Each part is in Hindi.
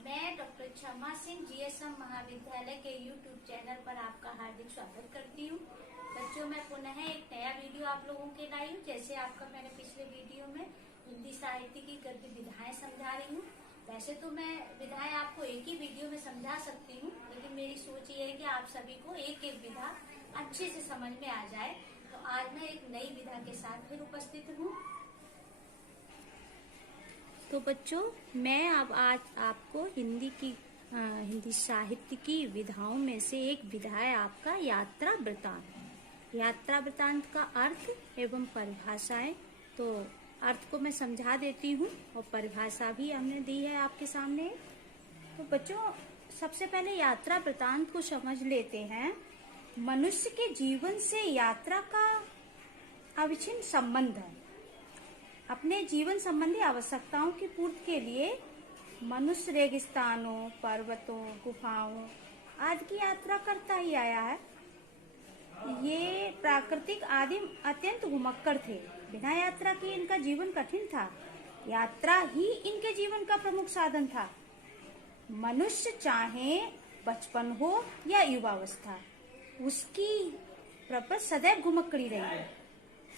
मैं डॉक्टर क्षमा सिंह जीएसएम महाविद्यालय के यूट्यूब चैनल पर आपका हार्दिक स्वागत करती हूँ। बच्चों, मैं पुनः एक नया वीडियो आप लोगों के लाई हूँ। जैसे आपका मैंने पिछले वीडियो में हिंदी साहित्य की गद्य विधाएं समझा रही हूँ। वैसे तो मैं विधाएं आपको एक ही वीडियो में समझा सकती हूँ, लेकिन मेरी सोच ये है कि आप सभी को एक एक विधा अच्छे से समझ में आ जाए। तो आज मैं एक नई विधा के साथ फिर उपस्थित हूँ। तो बच्चों, मैं अब आज आपको हिंदी साहित्य की विधाओं में से एक विधा है आपका यात्रा वृतांत। यात्रा वृतांत का अर्थ एवं परिभाषाएं, तो अर्थ को मैं समझा देती हूँ और परिभाषा भी हमने दी है आपके सामने। तो बच्चों, सबसे पहले यात्रा वृतांत को समझ लेते हैं। मनुष्य के जीवन से यात्रा का अविच्छिन्न संबंध है। अपने जीवन संबंधी आवश्यकताओं की पूर्ति के लिए मनुष्य रेगिस्तानों, पर्वतों, गुफाओं आदि की यात्रा करता ही आया है। ये प्राकृतिक आदिम अत्यंत घुमक्कड़ थे। बिना यात्रा के इनका जीवन कठिन था। यात्रा ही इनके जीवन का प्रमुख साधन था। मनुष्य चाहे बचपन हो या युवावस्था, उसकी प्रपंच सदैव घुमक्कड़ी रही है।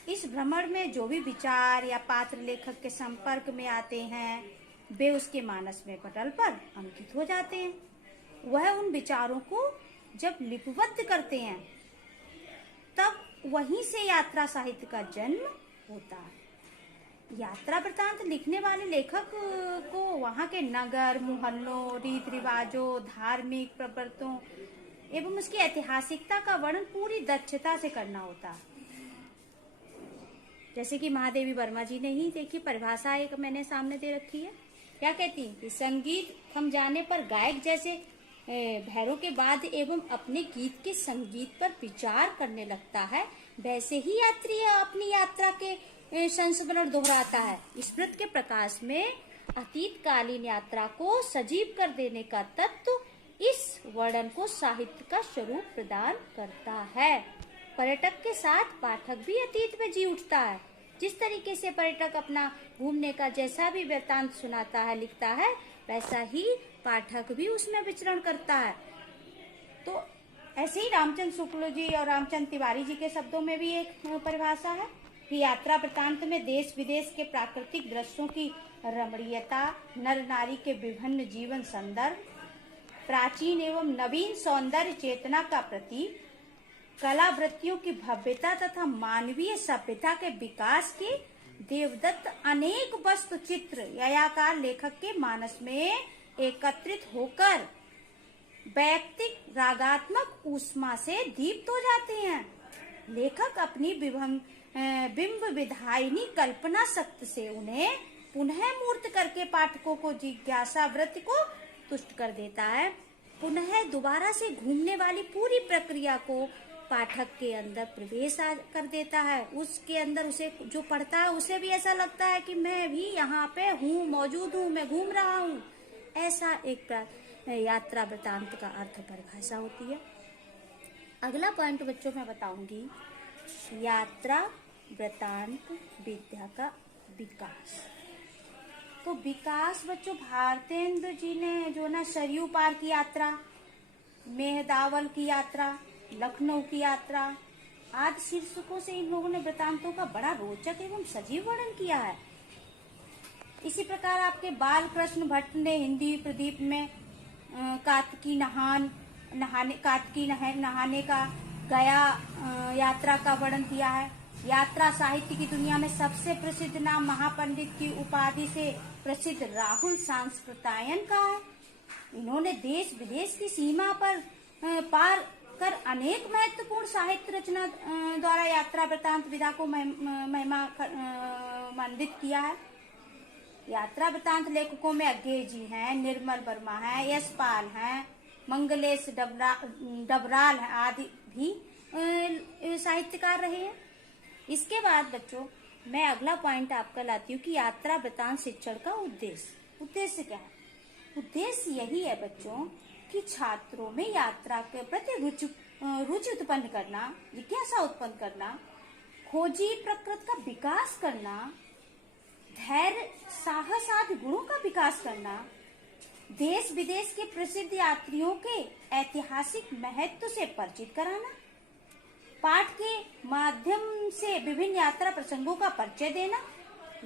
इस भ्रमण में जो भी विचार या पात्र लेखक के संपर्क में आते हैं, वे उसके मानस में पटल पर अंकित हो जाते हैं। वह उन विचारों को जब लिपिबद्ध करते हैं, तब वहीं से यात्रा साहित्य का जन्म होता है। यात्रा वृतांत लिखने वाले लेखक को वहां के नगर, मोहल्लों, रीति रिवाजों, धार्मिक प्रवृत्तियों एवं उसकी ऐतिहासिकता का वर्णन पूरी दक्षता से करना होता है। जैसे कि महादेवी वर्मा जी ने ही देखी परिभाषा एक मैंने सामने दे रखी है। क्या कहती है कि संगीत थम जाने पर गायक जैसे भैरों के बाद एवं अपने गीत के संगीत पर विचार करने लगता है, वैसे ही यात्री अपनी यात्रा के संस्मरण दोहराता है। स्मृति के प्रकाश में अतीत कालीन यात्रा को सजीव कर देने का तत्व इस वर्णन को साहित्य का स्वरूप प्रदान करता है। पर्यटक के साथ पाठक भी अतीत में जी उठता है। जिस तरीके से पर्यटक अपना घूमने का जैसा भी वृत्तांत सुनाता है, लिखता है, वैसा ही पाठक भी उसमें विचरण करता है। तो ऐसे ही रामचंद्र शुक्ल जी और रामचंद्र तिवारी जी के शब्दों में भी एक परिभाषा है कि यात्रा वृत्तांत में देश विदेश के प्राकृतिक दृश्यों की रमणीयता, नर नारी के विभिन्न जीवन संदर्भ, प्राचीन एवं नवीन सौंदर्य चेतना का प्रतीक, कला वृत्तियों की भव्यता तथा मानवीय सभ्यता के विकास के देवदत्त अनेक वस्तु चित्र यायाकार लेखक के मानस में एकत्रित होकर वैयक्तिक रागात्मक ऊष्मा से दीप्त हो जाते हैं। लेखक अपनी बिंब विधायिनी कल्पना शक्ति से उन्हें पुनः मूर्त करके पाठकों को जिज्ञासा वृत्ति को तुष्ट कर देता है। पुनः दोबारा से घूमने वाली पूरी प्रक्रिया को पाठक के अंदर प्रवेश कर देता है। उसके अंदर उसे जो पढ़ता है उसे भी ऐसा लगता है कि मैं भी यहाँ पे हूँ, मौजूद हूँ, मैं घूम रहा हूँ। ऐसा एक यात्रा वृत्तांत का अर्थ परिभाषा होती है। अगला पॉइंट बच्चों मैं बताऊंगी, यात्रा वृत्तांत विद्या का विकास। तो विकास बच्चों, भारतेंद्र जी ने जो ना सरयू पार की यात्रा, मेहदावल की यात्रा, लखनऊ की यात्रा आदि शीर्षकों से इन लोगों ने वृत्तांतों का बड़ा रोचक एवं सजीव वर्णन किया है। इसी प्रकार आपके बाल कृष्ण भट्ट ने हिंदी प्रदीप में कार्तिकी नहाने का गया यात्रा का वर्णन किया है। यात्रा साहित्य की दुनिया में सबसे प्रसिद्ध नाम महापंडित की उपाधि से प्रसिद्ध राहुल सांस्कृतायन का है। इन्होंने देश विदेश की सीमा पर पार कर अनेक महत्वपूर्ण साहित्य रचना द्वारा यात्रा वृत्तांत विधा को महिमा मंडित किया है। यात्रा वृत्तांत लेखकों में अज्ञेय जी हैं, निर्मल वर्मा हैं, यशपाल हैं, मंगलेश डबराल हैं आदि भी साहित्यकार रहे हैं। इसके बाद बच्चों मैं अगला पॉइंट आपका लाती हूँ कि यात्रा वृत्तांत शिक्षण का उद्देश्य क्या है। उद्देश्य यही है बच्चों कि छात्रों में यात्रा के प्रति रुचि उत्पन्न करना, जिज्ञासा उत्पन्न करना, खोजी प्रकृति का विकास करना, धैर्य, साहस आदि गुणों का विकास करना, देश विदेश के प्रसिद्ध यात्रियों के ऐतिहासिक महत्व से परिचित कराना, पाठ के माध्यम से विभिन्न यात्रा प्रसंगों का परिचय देना,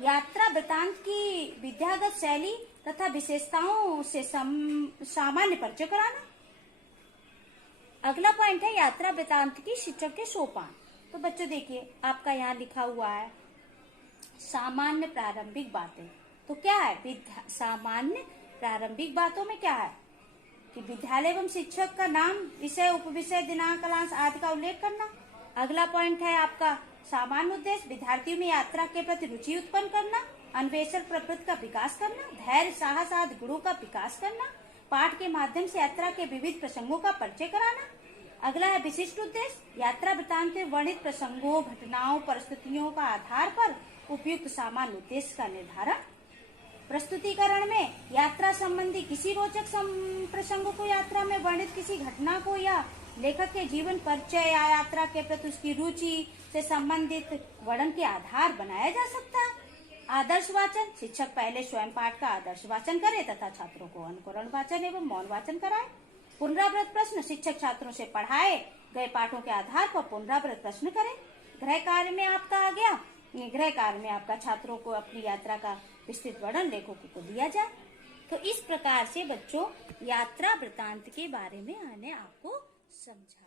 यात्रा वृतांत की विद्यागत शैली तथा विशेषताओं से सामान्य परिचय कराना। अगला पॉइंट है यात्रा वृतांत की शिक्षक के सोपान। तो बच्चों देखिए आपका यहाँ लिखा हुआ है सामान्य प्रारंभिक बातें। तो क्या है सामान्य प्रारंभिक बातों में क्या है कि विद्यालय एवं शिक्षक का नाम, विषय, उपविषय, दिनांक, कालांश आदि का उल्लेख करना। अगला पॉइंट है आपका सामान्य उद्देश्य विद्यार्थियों में यात्रा के प्रति रुचि उत्पन्न करना, अन्वेषण प्रवृत्ति का विकास करना, धैर्य, साहस आदि गुणों का विकास करना, पाठ के माध्यम से यात्रा के विविध प्रसंगों का परिचय कराना। अगला है विशिष्ट उद्देश्य यात्रा वृत्तांत में वर्णित प्रसंगों, घटनाओं, परिस्थितियों का आधार पर उपयुक्त सामान्य उद्देश्य का निर्धारण। प्रस्तुतिकरण में यात्रा संबंधी किसी रोचक प्रसंगों को, यात्रा में वर्णित किसी घटना को या लेखक के जीवन परिचय या यात्रा के प्रति उसकी रुचि से संबंधित वर्णन के आधार बनाया जा सकता है। आदर्श वाचन शिक्षक पहले स्वयं पाठ का आदर्श वाचन करे तथा छात्रों को अनुकरण वाचन एवं मौन वाचन कराए। पुनरावृत्त प्रश्न शिक्षक छात्रों से पढ़ाए गए पाठों के आधार पर पुनरावृत्त प्रश्न करें। गृह कार्य में आपका आ गया, गृह कार्य में आपका छात्रों को अपनी यात्रा का विस्तृत वर्णन लेखकों को दिया जाए। तो इस प्रकार से बच्चों यात्रा वृत्तांत के बारे में मैंने आपको समझा।